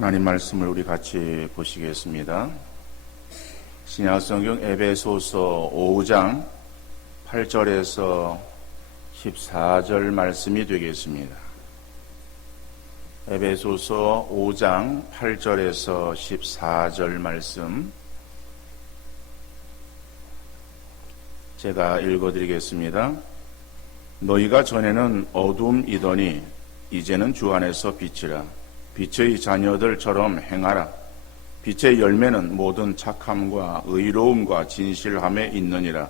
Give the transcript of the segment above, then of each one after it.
하나님 말씀을 우리 같이 보시겠습니다. 신약성경 에베소서 5장 8절에서 14절 말씀이 되겠습니다. 에베소서 5장 8절에서 14절 말씀 제가 읽어드리겠습니다. 너희가 전에는 어둠이더니 이제는 주 안에서 빛이라. 빛의 자녀들처럼 행하라. 빛의 열매는 모든 착함과 의로움과 진실함에 있느니라.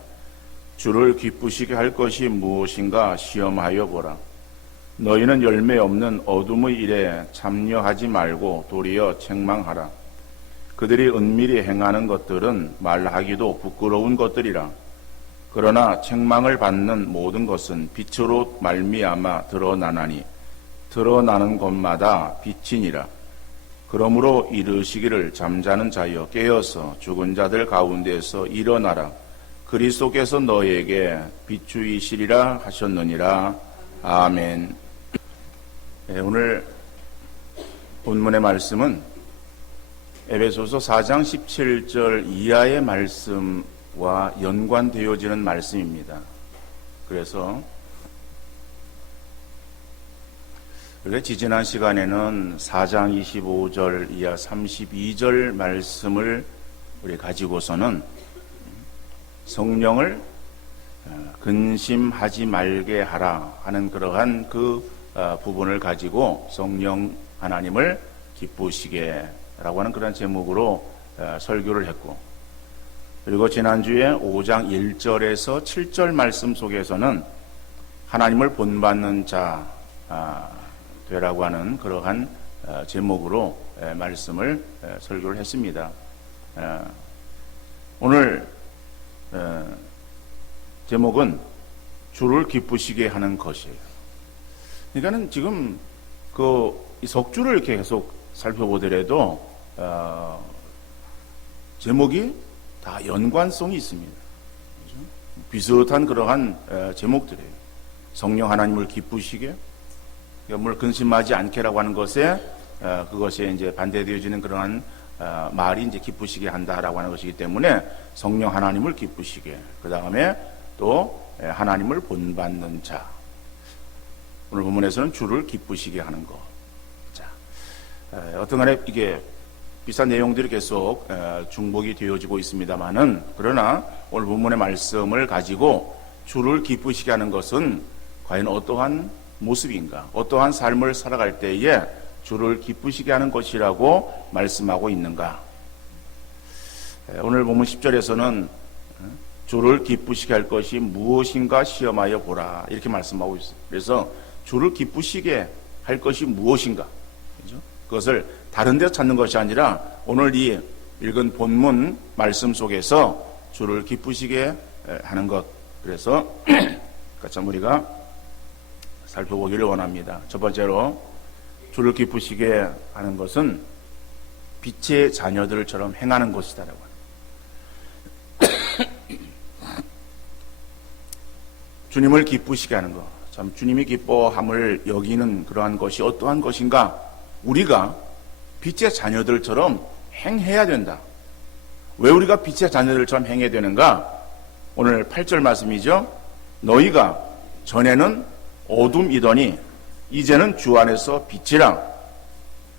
주를 기쁘시게 할 것이 무엇인가 시험하여 보라. 너희는 열매 없는 어둠의 일에 참여하지 말고 도리어 책망하라. 그들이 은밀히 행하는 것들은 말하기도 부끄러운 것들이라. 그러나 책망을 받는 모든 것은 빛으로 말미암아 드러나나니 드러나는 것마다 빛이니라. 그러므로 이르시기를 잠자는 자여 깨어서 죽은 자들 가운데서 일어나라. 그리스도께서 너희에게 빛주이시리라 하셨느니라. 아멘. 오늘 본문의 말씀은 에베소서 4장 17절 이하의 말씀과 연관되어지는 말씀입니다. 그래서 우리가 지지난 시간에는 4장 25절 이하 32절 말씀을 우리 가지고서는 성령을 근심하지 말게 하라 하는 그러한 그 부분을 가지고 성령 하나님을 기쁘시게 라고 하는 그런 제목으로 설교를 했고, 그리고 지난주에 5장 1절에서 7절 말씀 속에서는 하나님을 본받는 자 되라고 하는 그러한 제목으로 말씀을 설교를 했습니다. 오늘 제목은 주를 기쁘시게 하는 것이에요. 그러니까는 지금 이 석주를 이렇게 계속 살펴보더라도 제목이 다 연관성이 있습니다. 그렇죠? 비슷한 그러한 제목들이에요. 성령 하나님을 기쁘시게, 물 근심하지 않게라고 하는 것에 그것에 이제 반대되어지는 그러한 말이 이제 기쁘시게 한다라고 하는 것이기 때문에 성령 하나님을 기쁘시게, 그 다음에 또 하나님을 본받는 자. 오늘 본문에서는 주를 기쁘시게 하는 것. 자, 어떤간에 이게 비슷한 내용들이 계속 중복이 되어지고 있습니다만은, 그러나 오늘 본문의 말씀을 가지고 주를 기쁘시게 하는 것은 과연 어떠한 모습인가, 어떠한 삶을 살아갈 때에 주를 기쁘시게 하는 것이라고 말씀하고 있는가. 오늘 본문 10절에서는 주를 기쁘시게 할 것이 무엇인가 시험하여 보라 이렇게 말씀하고 있어요. 그래서 주를 기쁘시게 할 것이 무엇인가, 그렇죠? 그것을 다른 데서 찾는 것이 아니라 오늘 이 읽은 본문 말씀 속에서 주를 기쁘시게 하는 것. 그래서 같이 우리가 살펴보기를 원합니다. 첫 번째로 주를 기쁘시게 하는 것은 빛의 자녀들처럼 행하는 것이다라고 합니다. 주님을 기쁘시게 하는 것. 참 주님이 기뻐함을 여기는 그러한 것이 어떠한 것인가? 우리가 빛의 자녀들처럼 행해야 된다. 왜 우리가 빛의 자녀들처럼 행해야 되는가? 오늘 8절 말씀이죠. 너희가 전에는 어둠이더니 이제는 주 안에서 빛이라.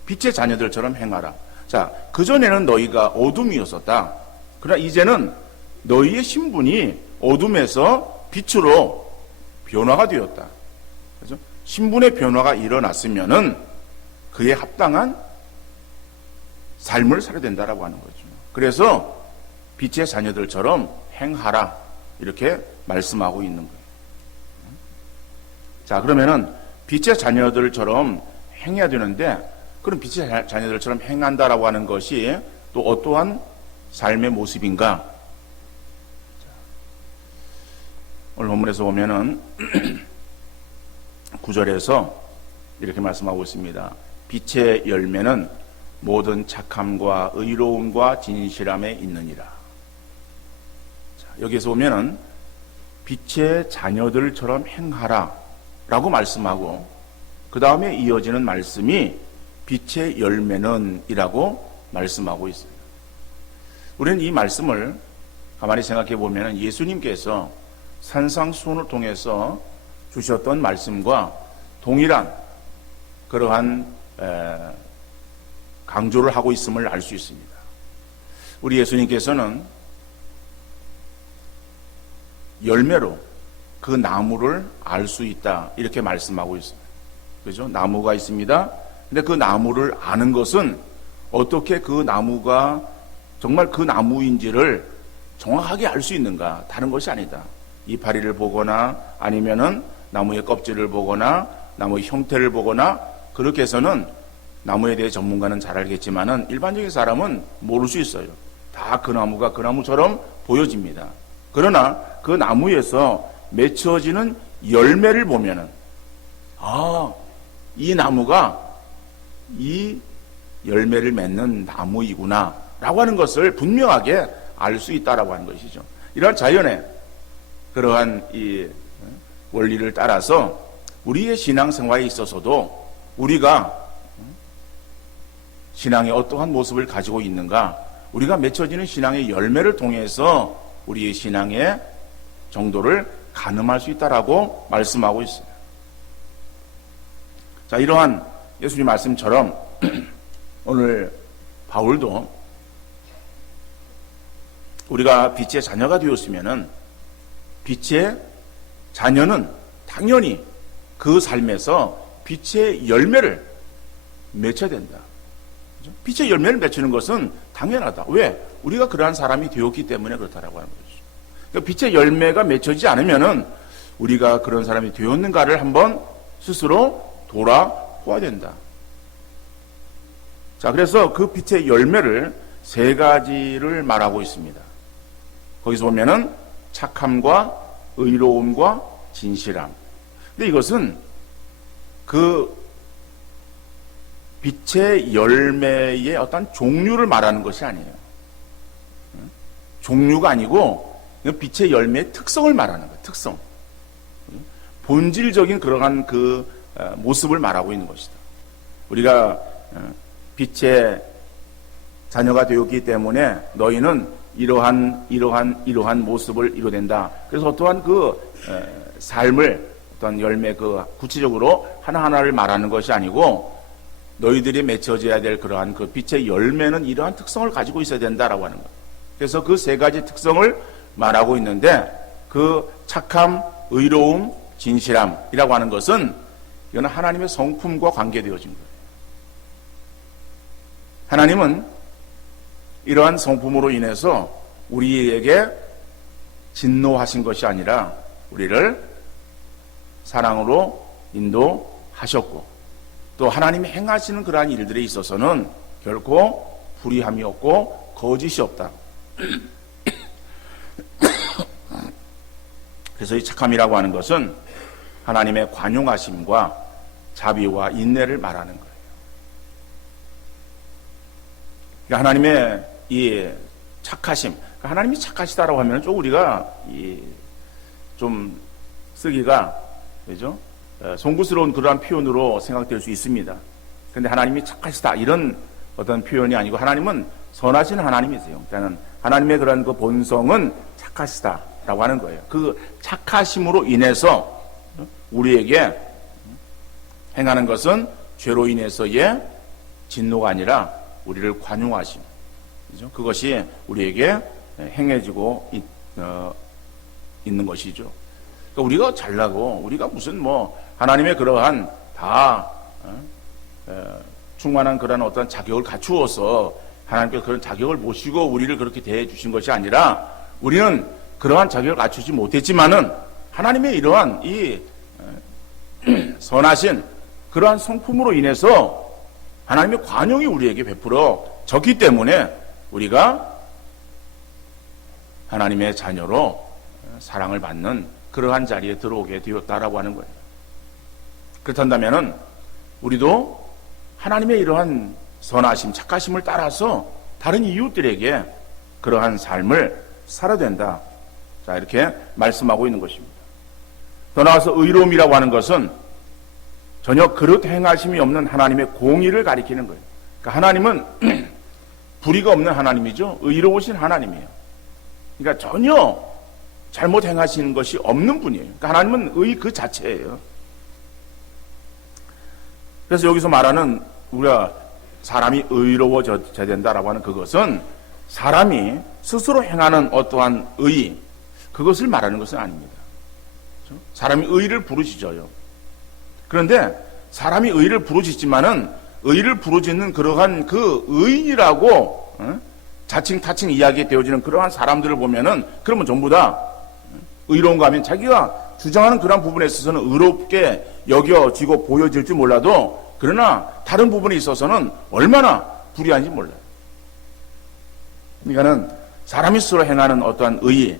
빛의 자녀들처럼 행하라. 자, 그전에는 너희가 어둠이었었다. 그러나 이제는 너희의 신분이 어둠에서 빛으로 변화가 되었다. 그렇죠? 신분의 변화가 일어났으면은 그에 합당한 삶을 살아야 된다라고 하는 거죠. 그래서 빛의 자녀들처럼 행하라. 이렇게 말씀하고 있는 거예요. 자, 그러면은 빛의 자녀들처럼 행해야 되는데, 그럼 빛의 자녀들처럼 행한다라고 하는 것이 또 어떠한 삶의 모습인가? 오늘 본문에서 보면은 9절에서 이렇게 말씀하고 있습니다. 빛의 열매는 모든 착함과 의로움과 진실함에 있느니라. 자, 여기서 보면은 빛의 자녀들처럼 행하라 라고 말씀하고, 그 다음에 이어지는 말씀이 빛의 열매는 이라고 말씀하고 있어요. 우리는 이 말씀을 가만히 생각해 보면 예수님께서 산상수훈을 통해서 주셨던 말씀과 동일한 그러한 강조를 하고 있음을 알 수 있습니다. 우리 예수님께서는 열매로 그 나무를 알 수 있다 이렇게 말씀하고 있어요. 그죠? 나무가 있습니다. 근데 그 나무를 아는 것은 어떻게 그 나무가 정말 그 나무인지를 정확하게 알 수 있는가? 다른 것이 아니다. 이파리를 보거나 아니면은 나무의 껍질을 보거나 나무의 형태를 보거나 그렇게 해서는 나무에 대해 전문가는 잘 알겠지만은 일반적인 사람은 모를 수 있어요. 다 그 나무가 그 나무처럼 보여집니다. 그러나 그 나무에서 맺혀지는 열매를 보면은 이 나무가 이 열매를 맺는 나무이구나 라고 하는 것을 분명하게 알 수 있다라고 하는 것이죠. 이러한 자연의 그러한 이 원리를 따라서 우리의 신앙생활에 있어서도 우리가 신앙의 어떠한 모습을 가지고 있는가, 우리가 맺혀지는 신앙의 열매를 통해서 우리의 신앙의 정도를 가늠할 수 있다라고 말씀하고 있어요. 자, 이러한 예수님 말씀처럼 오늘 바울도 우리가 빛의 자녀가 되었으면은 빛의 자녀는 당연히 그 삶에서 빛의 열매를 맺어야 된다. 그렇죠? 빛의 열매를 맺히는 것은 당연하다. 왜? 우리가 그러한 사람이 되었기 때문에 그렇다라고 하는 거죠. 그러니까 빛의 열매가 맺혀지지 않으면은 우리가 그런 사람이 되었는가를 한번 스스로 돌아보아야 된다. 자, 그래서 그 빛의 열매를 세 가지를 말하고 있습니다. 거기서 보면은 착함과 의로움과 진실함. 근데 이것은 그 빛의 열매의 어떤 종류를 말하는 것이 아니에요. 종류가 아니고 빛의 열매의 특성을 말하는 거예요. 특성. 본질적인 그러한 그 모습을 말하고 있는 것이다. 우리가 빛의 자녀가 되었기 때문에 너희는 이러한 모습을 이루어낸다. 그래서 어떠한 그 삶을 어떤 열매 그 구체적으로 하나하나를 말하는 것이 아니고 너희들이 맺혀져야 될 그러한 그 빛의 열매는 이러한 특성을 가지고 있어야 된다라고 하는 것. 그래서 그 세 가지 특성을 말하고 있는데 그 착함, 의로움, 진실함이라고 하는 것은 이건 하나님의 성품과 관계되어진 거예요. 하나님은 이러한 성품으로 인해서 우리에게 진노하신 것이 아니라 우리를 사랑으로 인도하셨고 또 하나님이 행하시는 그러한 일들에 있어서는 결코 불의함이 없고 거짓이 없다. 그래서 이 착함이라고 하는 것은 하나님의 관용하심과 자비와 인내를 말하는 거예요. 그러니까 하나님의 이 착하심, 그러니까 하나님이 착하시다라고 하면 좀 우리가 좀 쓰기가 그죠? 송구스러운 그러한 표현으로 생각될 수 있습니다. 그런데 하나님이 착하시다 이런 어떤 표현이 아니고 하나님은 선하신 하나님이세요. 그러니까 하나님의 그런 그 본성은 착하시다라고 하는 거예요. 그 착하심으로 인해서 우리에게 행하는 것은 죄로 인해서의 진노가 아니라 우리를 관용하심. 그죠? 그것이 우리에게 행해지고 있는 것이죠. 그러니까 우리가 잘나고 우리가 무슨 뭐 하나님의 그러한 다 충만한 그런 어떤 자격을 갖추어서 하나님께서 그런 자격을 모시고 우리를 그렇게 대해 주신 것이 아니라 우리는 그러한 자격을 갖추지 못했지만은 하나님의 이러한 이 선하신 그러한 성품으로 인해서 하나님의 관용이 우리에게 베풀어졌기 때문에 우리가 하나님의 자녀로 사랑을 받는 그러한 자리에 들어오게 되었다라고 하는 거예요. 그렇다면은 우리도 하나님의 이러한 선하심, 착하심을 따라서 다른 이웃들에게 그러한 삶을 살아야 된다. 자, 이렇게 말씀하고 있는 것입니다. 더 나아가서 의로움이라고 하는 것은 전혀 그릇 행하심이 없는 하나님의 공의를 가리키는 거예요. 그러니까 하나님은 불의가 없는 하나님이죠. 의로우신 하나님이에요. 그러니까 전혀 잘못 행하시는 것이 없는 분이에요. 그러니까 하나님은 의 그 자체예요. 그래서 여기서 말하는 우리가 사람이 의로워져야 된다라고 하는 그것은 사람이 스스로 행하는 어떠한 의, 그것을 말하는 것은 아닙니다. 그렇죠? 사람이 의를 부르짖어요. 그런데 사람이 의를 부르짖지만은 의를 부르짖는 그러한 그 의인이라고 자칭 타칭 이야기되어지는 그러한 사람들을 보면은 그러면 전부 다 의로운가 하면 자기가 주장하는 그러한 부분에 있어서는 의롭게 여겨지고 보여질지 몰라도 그러나 다른 부분에 있어서는 얼마나 불의한지 몰라요. 그러니까는 사람이 스스로 행하는 어떠한 의,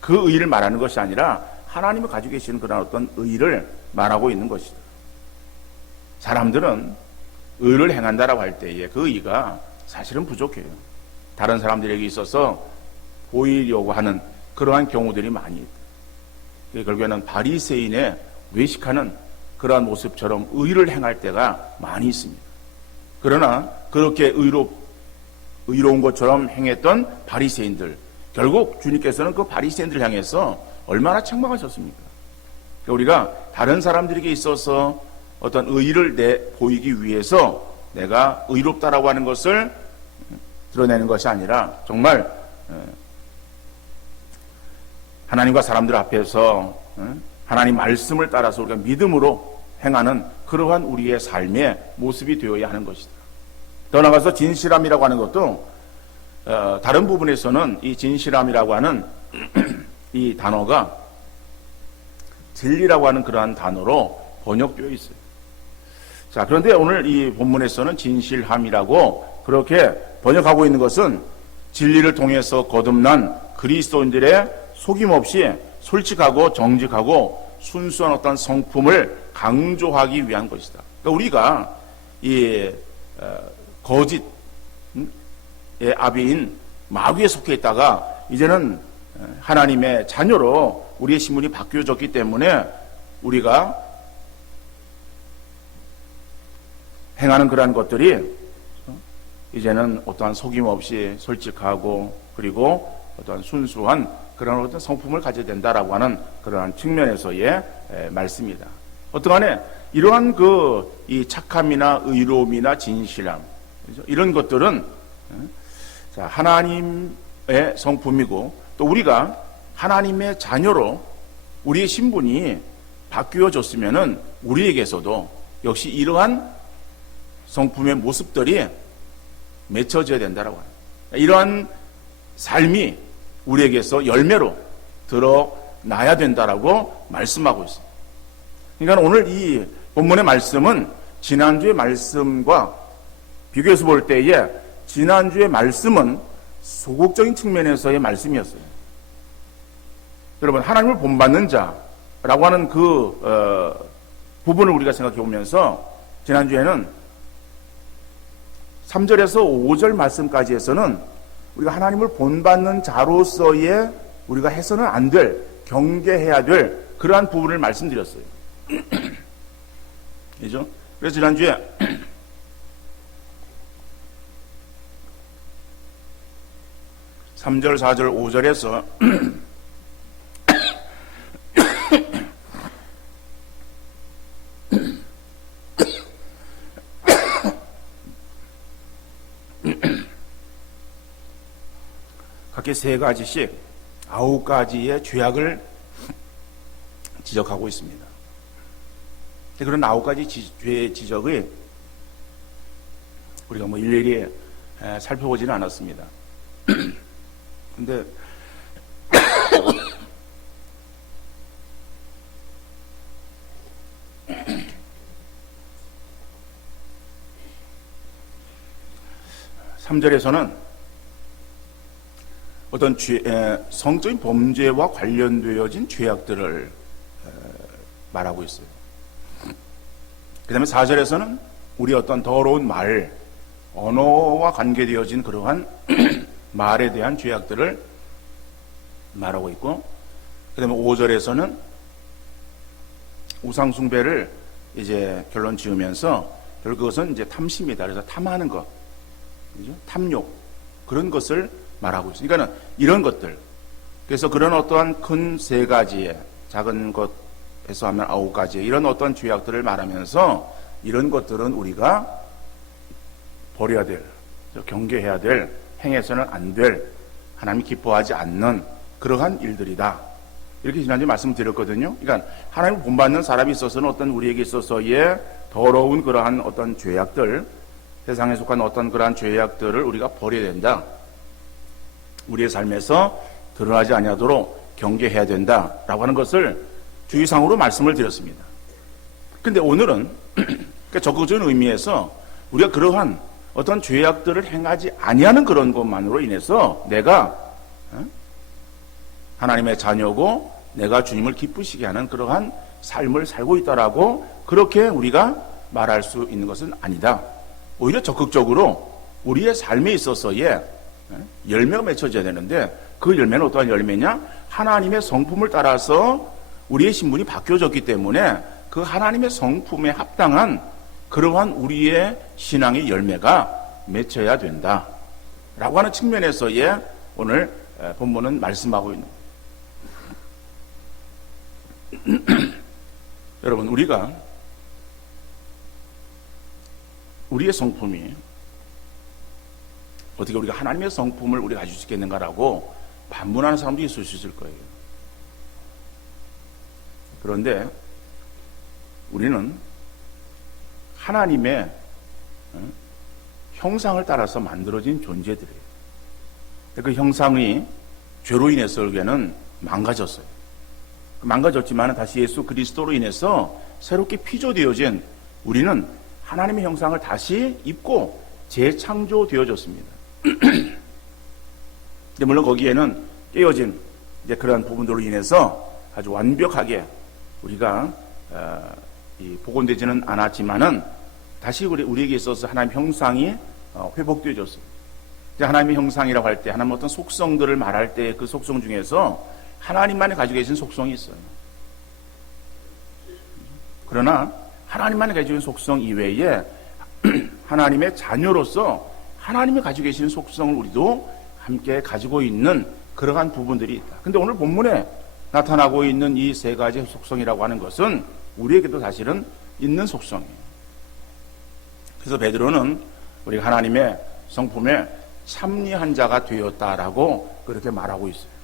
그 의를 말하는 것이 아니라 하나님이 가지고 계시는 그런 어떤 의를 말하고 있는 것이다. 사람들은 의를 행한다라고 할 때에 그 의가 사실은 부족해요. 다른 사람들에게 있어서 보이려고 하는 그러한 경우들이 많이 있다. 결국에는 바리새인의 외식하는 그러한 모습처럼 의를 행할 때가 많이 있습니다. 그러나 그렇게 의로운 것처럼 행했던 바리새인들, 결국 주님께서는 그 바리새인들을 향해서 얼마나 책망하셨습니까? 우리가 다른 사람들에게 있어서 어떤 의의를 보이기 위해서 내가 의롭다라고 하는 것을 드러내는 것이 아니라 정말 하나님과 사람들 앞에서 하나님 말씀을 따라서 우리가 믿음으로 행하는 그러한 우리의 삶의 모습이 되어야 하는 것이다. 더 나아가서 진실함이라고 하는 것도 다른 부분에서는 이 진실함이라고 하는 이 단어가 진리라고 하는 그러한 단어로 번역되어 있어요. 자, 그런데 오늘 이 본문에서는 진실함이라고 그렇게 번역하고 있는 것은 진리를 통해서 거듭난 그리스도인들의 속임없이 솔직하고 정직하고 순수한 어떤 성품을 강조하기 위한 것이다. 그러니까 우리가 이 거짓의 아비인 마귀에 속해 있다가 이제는 하나님의 자녀로 우리의 신분이 바뀌어졌기 때문에 우리가 행하는 그러한 것들이 이제는 어떠한 속임 없이 솔직하고 그리고 어떠한 순수한 그런 어떤 성품을 가져야 된다라고 하는 그러한 측면에서의 말씀입니다. 어떠간에 이러한 이 착함이나 의로움이나 진실함 이런 것들은 하나님의 성품이고 또 우리가 하나님의 자녀로 우리의 신분이 바뀌어졌으면은 우리에게서도 역시 이러한 성품의 모습들이 맺혀져야 된다라고 합니다. 이러한 삶이 우리에게서 열매로 드러나야 된다라고 말씀하고 있습니다. 그러니까 오늘 이 본문의 말씀은 지난주의 말씀과 비교해서 볼 때에 지난주의 말씀은 소극적인 측면에서의 말씀이었어요. 여러분, 하나님을 본받는 자라고 하는 부분을 우리가 생각해 보면서 지난주에는 3절에서 5절 말씀까지 해서는 우리가 하나님을 본받는 자로서의 우리가 해서는 안 될, 경계해야 될 그러한 부분을 말씀드렸어요. 그죠? 그래서 지난주에 3절, 4절, 5절에서 각기 3가지씩 9가지의 죄악을 지적하고 있습니다. 그런 9가지 죄의 지적을 우리가 일일이 살펴보지는 않았습니다. 근데 3절에서는 어떤 성적인 범죄와 관련되어진 죄악들을 말하고 있어요. 그 다음에 4절에서는 우리 어떤 더러운 말, 언어와 관계되어진 그러한 말에 대한 죄악들을 말하고 있고, 그 다음에 5절에서는 우상숭배를 이제 결론 지으면서 결국 그것은 이제 탐심이다. 그래서 탐하는 것, 그죠? 탐욕 그런 것을 말하고 있어요. 그러니까 이런 것들. 그래서 그런 어떠한 큰 세 가지의 작은 것에서 하면 9가지의 이런 어떤 죄악들을 말하면서 이런 것들은 우리가 버려야 될, 경계해야 될, 행해서는 안 될, 하나님이 기뻐하지 않는 그러한 일들이다. 이렇게 지난주에 말씀드렸거든요. 그러니까 하나님을 본받는 사람이 있어서는 어떤 우리에게 있어서의 더러운 그러한 어떤 죄악들, 세상에 속한 어떤 그러한 죄악들을 우리가 버려야 된다. 우리의 삶에서 드러나지 아니하도록 경계해야 된다라고 하는 것을 주의상으로 말씀을 드렸습니다. 근데 오늘은 적극적인 의미에서 우리가 그러한 어떤 죄악들을 행하지 아니하는 그런 것만으로 인해서 내가 하나님의 자녀고 내가 주님을 기쁘시게 하는 그러한 삶을 살고 있다라고 그렇게 우리가 말할 수 있는 것은 아니다. 오히려 적극적으로 우리의 삶에 있어서의 열매가 맺혀져야 되는데 그 열매는 어떠한 열매냐? 하나님의 성품을 따라서 우리의 신분이 바뀌어졌기 때문에 그 하나님의 성품에 합당한 그러한 우리의 신앙의 열매가 맺혀야 된다. 라고 하는 측면에서의 오늘 본문은 말씀하고 있는 여러분, 우리가 우리의 성품이 어떻게 우리가 하나님의 성품을 우리가 가질 수 있겠는가라고 반문하는 사람도 있을 수 있을 거예요. 그런데 우리는 하나님의 형상을 따라서 만들어진 존재들이에요. 그 형상이 죄로 인해서 결국에는 망가졌어요. 망가졌지만 다시 예수 그리스도로 인해서 새롭게 피조되어진 우리는 하나님의 형상을 다시 입고 재창조되어졌습니다. 근데 물론 거기에는 깨어진 이제 그러한 부분들로 인해서 아주 완벽하게 우리가 복원되지는 않았지만은 다시 우리에게 있어서 하나님의 형상이 회복되어졌어요. 하나님의 형상이라고 할 때 하나님의 어떤 속성들을 말할 때 그 속성 중에서 하나님만이 가지고 계신 속성이 있어요. 그러나 하나님만이 가지고 있는 속성 이외에 하나님의 자녀로서 하나님이 가지고 계시는 속성을 우리도 함께 가지고 있는 그러한 부분들이 있다. 근데 오늘 본문에 나타나고 있는 이 세 가지 속성이라고 하는 것은 우리에게도 사실은 있는 속성이에요. 그래서 베드로는 우리가 하나님의 성품에 참리한 자가 되었다라고 그렇게 말하고 있어요.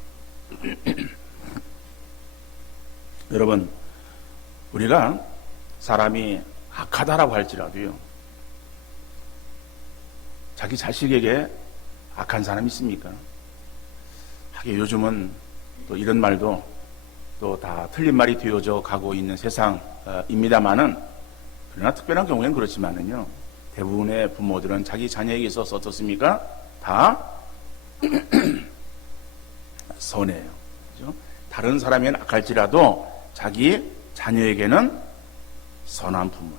여러분, 우리가 사람이 악하다라고 할지라도요, 자기 자식에게 악한 사람이 있습니까? 하긴 요즘은 또 이런 말도 또 다 틀린 말이 되어져 가고 있는 세상입니다만은, 그러나 특별한 경우에는 그렇지만은요, 대부분의 부모들은 자기 자녀에게 있어서 어떻습니까? 다 선해요. 그렇죠? 다른 사람에게는 악할지라도 자기 자녀에게는 선한 부모예요.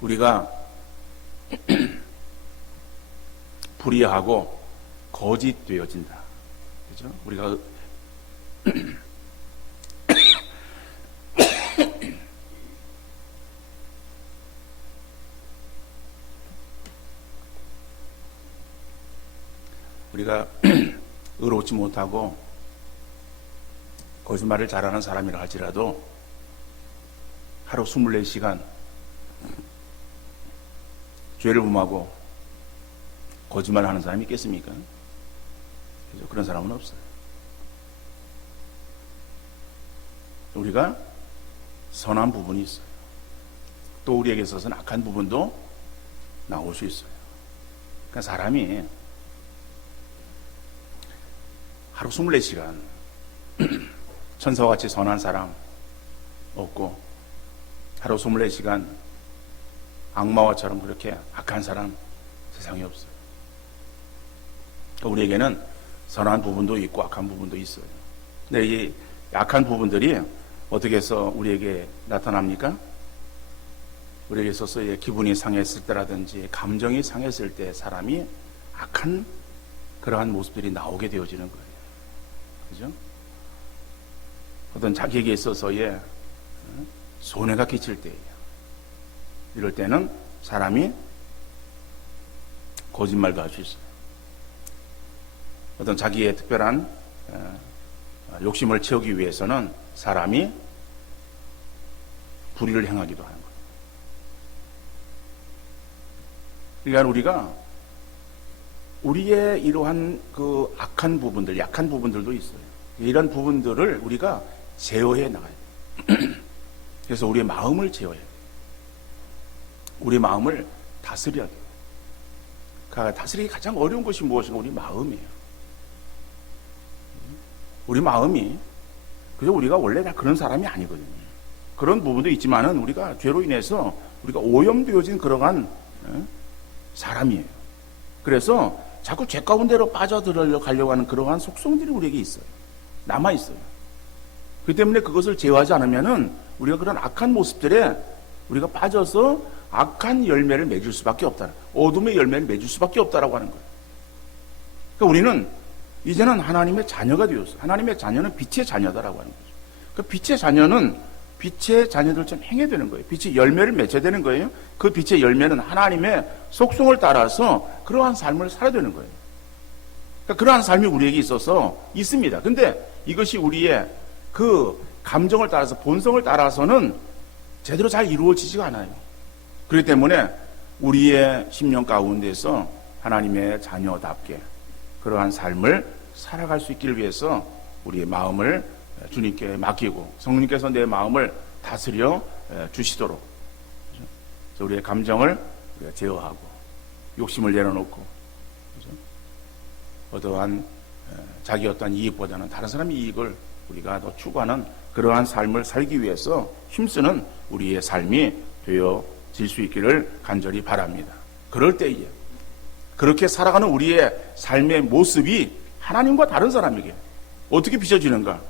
우리가 불의하고 거짓되어진다. 그죠? 우리가 우리가 의롭지 못하고 거짓말을 잘하는 사람이라 할지라도 하루 24시간 죄를 범하고 거짓말을 하는 사람이 있겠습니까? 그죠? 그런 사람은 없어요. 우리가 선한 부분이 있어요. 또 우리에게 있어서는 악한 부분도 나올 수 있어요. 그러니까 사람이 하루 24시간 천사와 같이 선한 사람 없고 하루 24시간 악마와처럼 그렇게 악한 사람 세상에 없어요. 우리에게는 선한 부분도 있고 악한 부분도 있어요. 근데 이 악한 부분들이 어떻게 해서 우리에게 나타납니까? 우리에게 있어서 기분이 상했을 때라든지 감정이 상했을 때 사람이 악한 그러한 모습들이 나오게 되어지는 거예요. 그죠? 어떤 자기에게 있어서의 손해가 끼칠 때예요. 이럴 때는 사람이 거짓말도 할 수 있어요. 어떤 자기의 특별한 욕심을 채우기 위해서는 사람이 불의를 행하기도 하는 거예요. 그러니까 우리가 우리의 이러한 그 악한 부분들, 약한 부분들도 있어요. 이런 부분들을 우리가 제어해 나가야 돼요. 그래서 우리의 마음을 제어해야 돼요. 우리 마음을 다스려야 돼요. 다스리기 가장 어려운 것이 무엇인가? 우리 마음이에요. 우리 마음이, 그저 우리가 원래 다 그런 사람이 아니거든요. 그런 부분도 있지만은 우리가 죄로 인해서 우리가 오염되어진 그러한 사람이에요. 그래서 자꾸 죄 가운데로 빠져들어가려고 하는 그러한 속성들이 우리에게 있어요. 남아있어요. 그렇기 때문에 그것을 제어하지 않으면은 우리가 그런 악한 모습들에 우리가 빠져서 악한 열매를 맺을 수밖에 없다. 어둠의 열매를 맺을 수밖에 없다라고 하는 거예요. 그러니까 우리는 이제는 하나님의 자녀가 되었어요. 하나님의 자녀는 빛의 자녀다라고 하는 거죠. 그 빛의 자녀는 빛의 자녀들처럼 행해야 되는 거예요. 빛의 열매를 맺어야 되는 거예요. 그 빛의 열매는 하나님의 속성을 따라서 그러한 삶을 살아야 되는 거예요. 그러니까 그러한 삶이 우리에게 있어서 있습니다. 근데 이것이 우리의 그 감정을 따라서, 본성을 따라서는 제대로 잘 이루어지지가 않아요. 그렇기 때문에 우리의 심령 가운데서 하나님의 자녀답게 그러한 삶을 살아갈 수 있기를 위해서 우리의 마음을 주님께 맡기고 성령님께서 내 마음을 다스려 주시도록 우리의 감정을 제어하고 욕심을 내려놓고 어떠한 자기 어떠한 이익보다는 다른 사람의 이익을 우리가 더 추구하는 그러한 삶을 살기 위해서 힘쓰는 우리의 삶이 되어질 수 있기를 간절히 바랍니다. 그럴 때에 그렇게 살아가는 우리의 삶의 모습이 하나님과 다른 사람에게 어떻게 비춰지는가?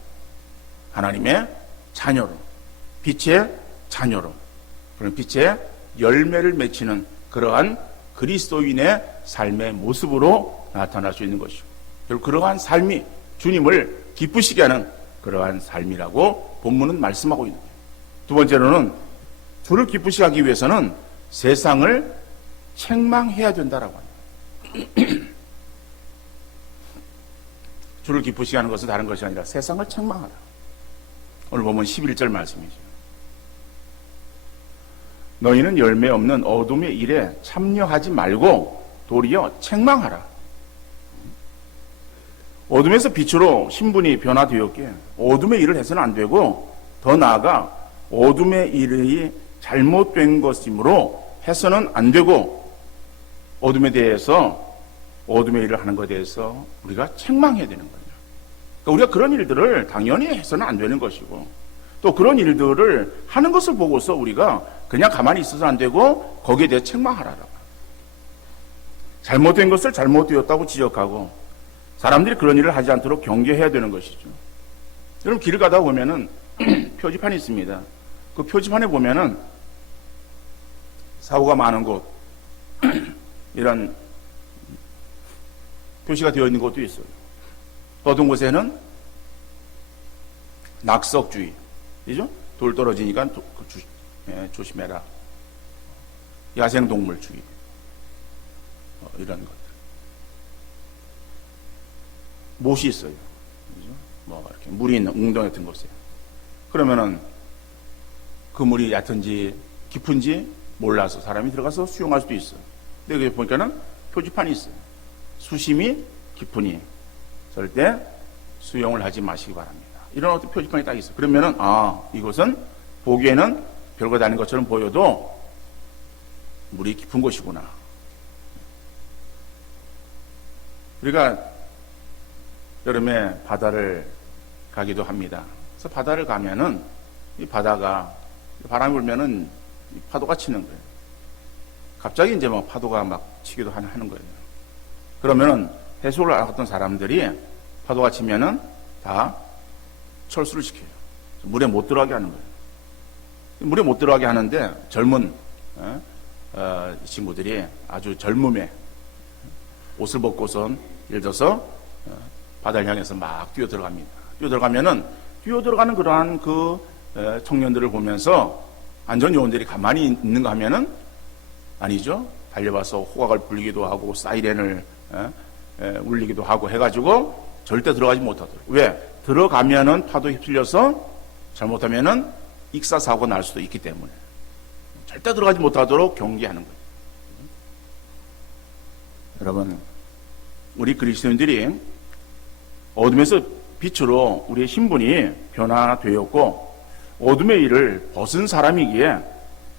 하나님의 자녀로, 빛의 자녀로, 그런 빛의 열매를 맺히는 그러한 그리스도인의 삶의 모습으로 나타날 수 있는 것이고, 결국 그러한 삶이 주님을 기쁘시게 하는 그러한 삶이라고 본문은 말씀하고 있는 거예요. 두 번째로는 주를 기쁘시게 하기 위해서는 세상을 책망해야 된다라고 합니다. 주를 기쁘시게 하는 것은 다른 것이 아니라 세상을 책망하라. 오늘 보면 11절 말씀이죠. 너희는 열매 없는 어둠의 일에 참여하지 말고 도리어 책망하라. 어둠에서 빛으로 신분이 변화되었기에 어둠의 일을 해서는 안 되고, 더 나아가 어둠의 일이 잘못된 것이므로 해서는 안 되고, 어둠에 대해서, 어둠의 일을 하는 것에 대해서 우리가 책망해야 되는 거예요. 그러니까 우리가 그런 일들을 당연히 해서는 안 되는 것이고, 또 그런 일들을 하는 것을 보고서 우리가 그냥 가만히 있어서 안 되고 거기에 대해 책망하라라고. 잘못된 것을 잘못되었다고 지적하고 사람들이 그런 일을 하지 않도록 경계해야 되는 것이죠. 여러분, 길을 가다 보면은 표지판이 있습니다. 그 표지판에 보면은 사고가 많은 곳 이런 표시가 되어 있는 곳도 있어요. 어떤 곳에는 낙석주의, 그죠? 돌 떨어지니까 조심해라. 야생동물주의, 이런 것들. 못이 있어요. 그죠? 뭐 이렇게 물이 있는 웅덩이 같은 곳에. 그러면은 그 물이 얕은지 깊은지 몰라서 사람이 들어가서 수영할 수도 있어요. 근데 여기 보니까는 표지판이 있어요. 수심이 깊으니 절대 수영을 하지 마시기 바랍니다. 이런 어떤 표지판이 딱 있어요. 그러면은 이곳은 보기에는 별거 다닌 것처럼 보여도 물이 깊은 곳이구나. 우리가 여름에 바다를 가기도 합니다. 그래서 바다를 가면은 이 바다가 바람이 불면은 파도가 치는 거예요. 갑자기 이제 막 파도가 막 치기도 하는 거예요. 그러면은 해수를 알았던 사람들이 파도가 치면은 다 철수를 시켜요. 물에 못 들어가게 하는 거예요. 물에 못 들어가게 하는데 젊은 친구들이 아주 젊음에 옷을 벗고선 예를 들어서 바다를 향해서 막 뛰어 들어갑니다. 뛰어 들어가면은 뛰어 들어가는 그러한 그 청년들을 보면서 안전요원들이 가만히 있는가 하면은 아니죠. 달려와서 호각을 불기도 하고 사이렌을 울리기도 하고 해가지고 절대 들어가지 못하도록. 왜? 들어가면은 파도에 휩쓸려서 잘못하면은 익사사고 날 수도 있기 때문에 절대 들어가지 못하도록 경계하는 거예요. 여러분, 우리 그리스도인들이 어둠에서 빛으로 우리의 신분이 변화되었고 어둠의 일을 벗은 사람이기에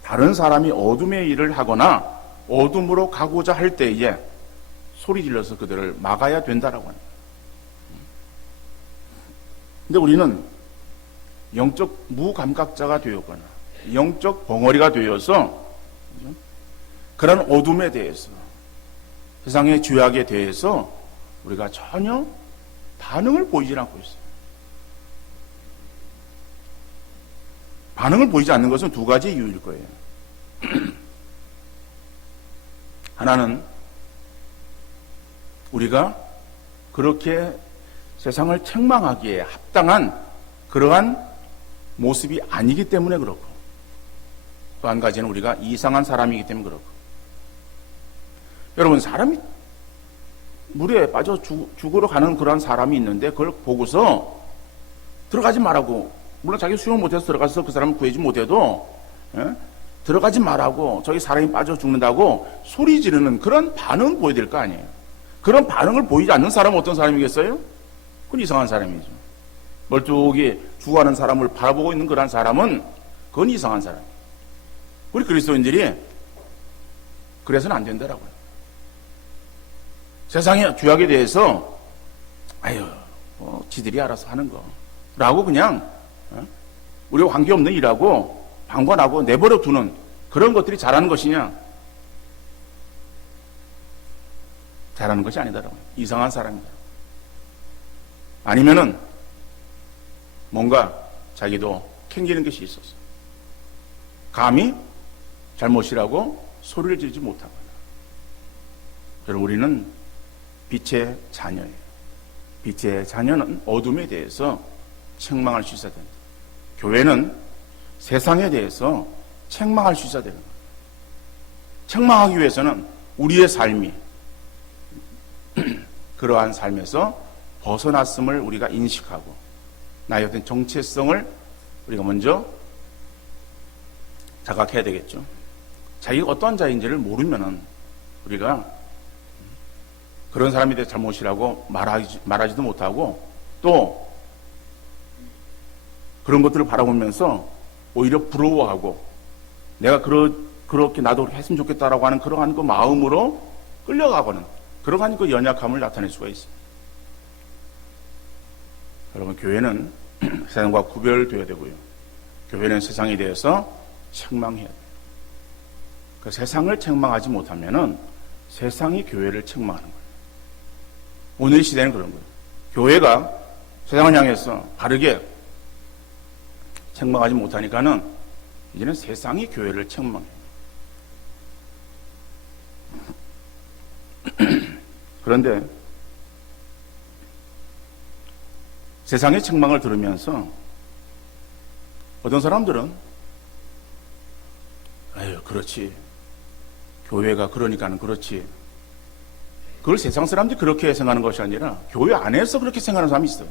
다른 사람이 어둠의 일을 하거나 어둠으로 가고자 할 때에 소리 질러서 그들을 막아야 된다라고 합니다. 근데 우리는 영적 무감각자가 되었거나 영적 벙어리가 되어서 그런 어둠에 대해서 세상의 죄악에 대해서 우리가 전혀 반응을 보이지 않고 있어요. 반응을 보이지 않는 것은 두 가지 이유일 거예요. 하나는 우리가 그렇게 세상을 책망하기에 합당한 그러한 모습이 아니기 때문에 그렇고, 또 한 가지는 우리가 이상한 사람이기 때문에 그렇고. 여러분, 사람이 물에 빠져 죽으러 가는 그러한 사람이 있는데 그걸 보고서 들어가지 말라고, 물론 자기 수영 못해서 들어가서 그 사람을 구하지 못해도 들어가지 말라고, 저기 사람이 빠져 죽는다고 소리 지르는 그런 반응을 보여야 될 거 아니에요. 그런 반응을 보이지 않는 사람은 어떤 사람이겠어요? 그건 이상한 사람이죠. 멀쩡히 죽어가는 사람을 바라보고 있는 그런 사람은 그건 이상한 사람이에요. 우리 그리스도인들이 그래서는 안 된다라고요. 세상의 죄악에 대해서 지들이 알아서 하는 거라고 그냥 우리와 관계없는 일하고 방관하고 내버려 두는 그런 것들이 잘하는 것이냐? 잘하는 것이 아니다라고요. 이상한 사람이다. 아니면은 뭔가 자기도 캥기는 것이 있었어. 감히 잘못이라고 소리를 지르지 못하거나. 여러분, 우리는 빛의 자녀예요. 빛의 자녀는 어둠에 대해서 책망할 수 있어야 된다. 교회는 세상에 대해서 책망할 수 있어야 되는 거예요. 책망하기 위해서는 우리의 삶이 그러한 삶에서 벗어났음을 우리가 인식하고 나의 어떤 정체성을 우리가 먼저 자각해야 되겠죠. 자기가 어떠한 자인지를 모르면은 우리가 그런 사람에 대해 잘못이라고 말하지도 못하고 또 그런 것들을 바라보면서 오히려 부러워하고 내가 그렇게 나도 그렇게 했으면 좋겠다라고 하는 그러한 그 마음으로 끌려가고는 그러한 그 연약함을 나타낼 수가 있어요. 여러분, 교회는 세상과 구별되어야 되고요. 교회는 세상에 대해서 책망해야 돼요. 그 세상을 책망하지 못하면은 세상이 교회를 책망하는 거예요. 오늘 시대는 그런 거예요. 교회가 세상을 향해서 바르게 책망하지 못하니까는 이제는 세상이 교회를 책망해요. 그런데 세상의 책망을 들으면서 어떤 사람들은 그렇지. 교회가 그러니까는 그렇지. 그걸 세상 사람들이 그렇게 생각하는 것이 아니라 교회 안에서 그렇게 생각하는 사람이 있어요.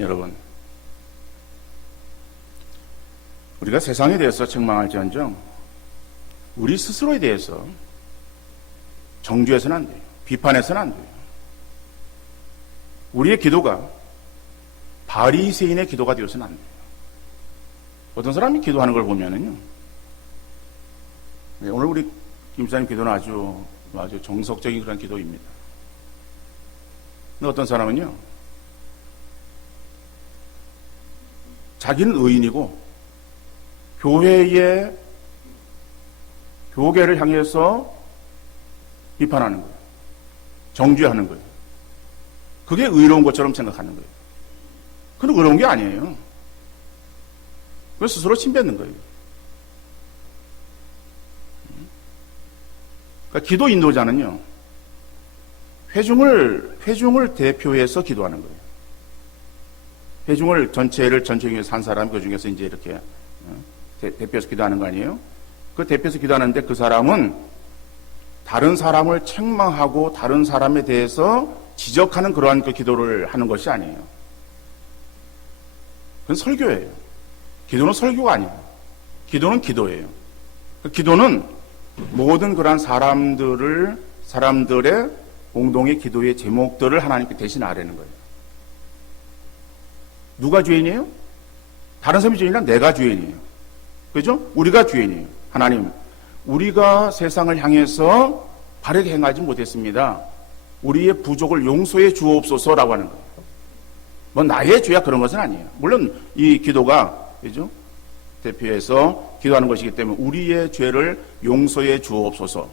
여러분, 우리가 세상에 대해서 책망할지언정 우리 스스로에 대해서 정죄해서는 안 돼요. 비판해서는 안 돼요. 우리의 기도가 바리새인의 기도가 되어서는 안 돼요. 어떤 사람이 기도하는 걸 보면은요, 오늘 우리 김사님 기도는 아주 정석적인 그런 기도입니다. 근데 어떤 사람은요, 자기는 의인이고 교계를 향해서 비판하는 거예요. 정죄하는 거예요. 그게 의로운 것처럼 생각하는 거예요. 그건 의로운 게 아니에요. 그걸 스스로 침뱉는 거예요. 그러니까 기도 인도자는요, 회중을 대표해서 기도하는 거예요. 회중을 전체를 전체 산 사람 그 중에서 이제 이렇게 대표해서 기도하는 거 아니에요? 그 대표해서 기도하는데 그 사람은 다른 사람을 책망하고 다른 사람에 대해서 지적하는 그러한 그 기도를 하는 것이 아니에요. 그건 설교예요. 기도는 설교가 아니에요. 기도는 기도예요. 그 기도는 모든 그러한 사람들의 공동의 기도의 제목들을 하나님께 대신 아뢰는 거예요. 누가 죄인이에요? 다른 사람이 죄인이라 내가 죄인이에요. 그죠? 우리가 죄인이에요. 하나님, 우리가 세상을 향해서 바르게 행하지 못했습니다. 우리의 부족을 용서해 주옵소서라고 하는 거예요. 뭐 나의 죄야 그런 것은 아니에요. 물론 이 기도가 그죠? 대표해서 기도하는 것이기 때문에 우리의 죄를 용서해 주옵소서라고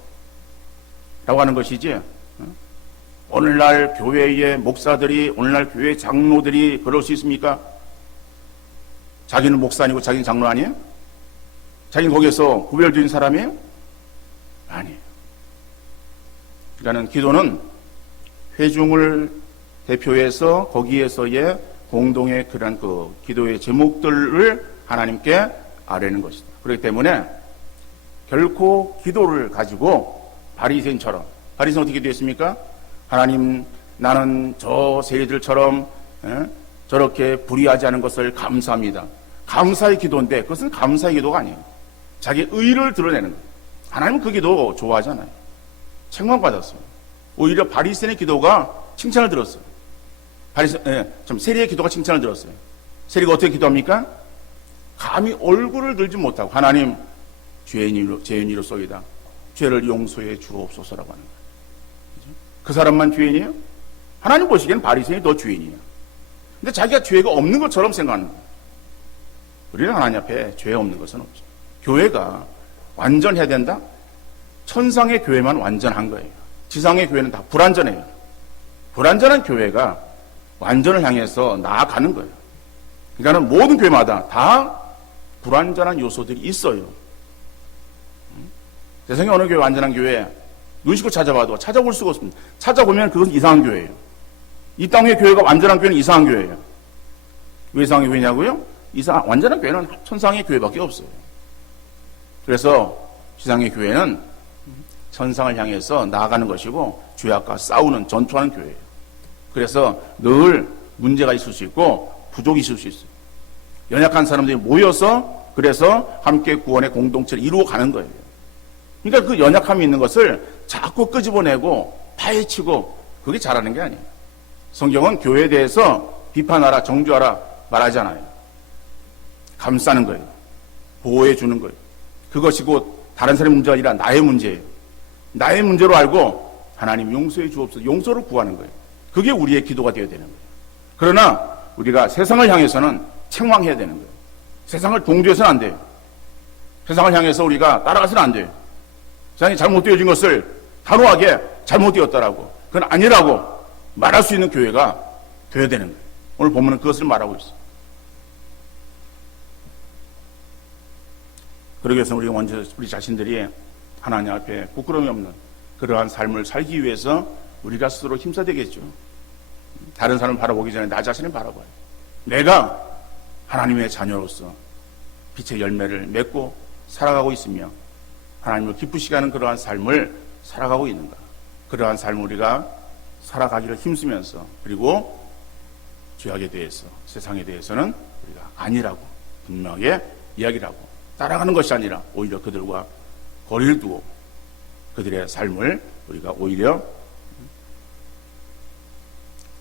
하는 것이지. 오늘날 교회의 목사들이, 오늘날 교회 장로들이 그럴 수 있습니까? 자기는 목사 아니고 자기는 장로 아니에요? 자기는 거기에서 구별된 사람이에요? 아니에요. 그러니까 기도는 회중을 대표해서 거기에서의 공동의 그런 그 기도의 제목들을 하나님께 아뢰는 것이다. 그렇기 때문에 결코 기도를 가지고 바리새인처럼, 바리새인 어떻게 기도했습니까? 하나님, 나는 저 세리들처럼 저렇게 불의하지 않은 것을 감사합니다. 감사의 기도인데 그것은 감사의 기도가 아니에요. 자기 의를 드러내는 거예요. 하나님은 그 기도 좋아하잖아요. 책망받았어요. 오히려 바리새인의 기도가 칭찬을 들었어요. 세리의 기도가 칭찬을 들었어요. 세리가 어떻게 기도합니까? 감히 얼굴을 들지 못하고 하나님, 죄인이로소이다. 죄를 용서해 주옵소서라고 하는 거예요. 그 사람만 죄인이에요? 하나님 보시기에는 바리새인이 더 죄인이에요. 근데 자기가 죄가 없는 것처럼 생각하는 거예요. 우리는 하나님 앞에 죄 없는 것은 없죠. 교회가 완전해야 된다? 천상의 교회만 완전한 거예요. 지상의 교회는 다 불완전해요. 불완전한 교회가 완전을 향해서 나아가는 거예요. 그러니까 모든 교회마다 다 불완전한 요소들이 있어요. 세상에 어느 교회 완전한 교회 눈 씻고 찾아봐도 찾아볼 수가 없습니다. 찾아보면 그건 이상한 교회예요. 이 땅의 교회가 완전한 교회는 이상한 교회예요. 왜 이상한 교회냐고요? 완전한 교회는 천상의 교회밖에 없어요. 그래서 지상의 교회는 천상을 향해서 나아가는 것이고 죄악과 싸우는, 전투하는 교회예요. 그래서 늘 문제가 있을 수 있고 부족이 있을 수 있어요. 연약한 사람들이 모여서 그래서 함께 구원의 공동체를 이루어가는 거예요. 그러니까 그 연약함이 있는 것을 자꾸 끄집어내고 파헤치고 그게 잘하는 게 아니에요. 성경은 교회에 대해서 비판하라, 정죄하라 말하지 않아요. 감싸는 거예요. 보호해 주는 거예요. 그것이 곧 다른 사람의 문제가 아니라 나의 문제예요. 나의 문제로 알고 하나님 용서해 주옵소서, 용서를 구하는 거예요. 그게 우리의 기도가 되어야 되는 거예요. 그러나 우리가 세상을 향해서는 책망해야 되는 거예요. 세상을 동조해서는 안 돼요. 세상을 향해서 우리가 따라가서는 안 돼요. 세상이 잘못되어진 것을 단호하게 잘못되었다라고, 그건 아니라고 말할 수 있는 교회가 되어야 되는 거예요. 오늘 본문은 그것을 말하고 있어요. 그러기 위해서 우리가 먼저 우리 자신들이 하나님 앞에 부끄러움이 없는 그러한 삶을 살기 위해서 우리가 스스로 힘써야 되겠죠. 다른 사람을 바라보기 전에 나 자신을 바라봐요. 내가 하나님의 자녀로서 빛의 열매를 맺고 살아가고 있으며 하나님을 기쁘시게 하는 그러한 삶을 살아가고 있는가. 그러한 삶을 우리가 살아가기를 힘쓰면서, 그리고 죄악에 대해서, 세상에 대해서는 우리가 아니라고 분명하게 이야기를 하고 따라가는 것이 아니라 오히려 그들과 거리를 두고 그들의 삶을 우리가 오히려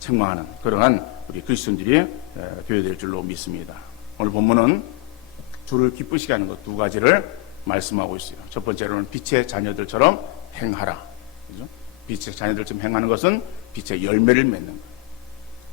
책망하는 그러한 우리 그리스도인들이 되어야 될 줄로 믿습니다. 오늘 본문은 주를 기쁘시게 하는 것 두 가지를 말씀하고 있어요. 첫 번째로는 빛의 자녀들처럼 행하라. 그죠? 빛의 자녀들처럼 행하는 것은 빛의 열매를 맺는 거예요.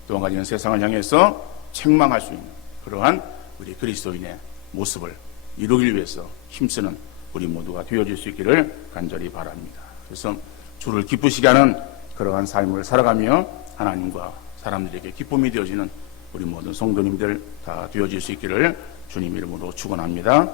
또 한 가지는 세상을 향해서 책망할 수 있는 그러한 우리 그리스도인의 모습을 이루기 위해서 힘쓰는 우리 모두가 되어질 수 있기를 간절히 바랍니다. 그래서 주를 기쁘시게 하는 그러한 삶을 살아가며 하나님과 사람들에게 기쁨이 되어지는 우리 모든 성도님들 다 되어질 수 있기를 주님 이름으로 축원합니다.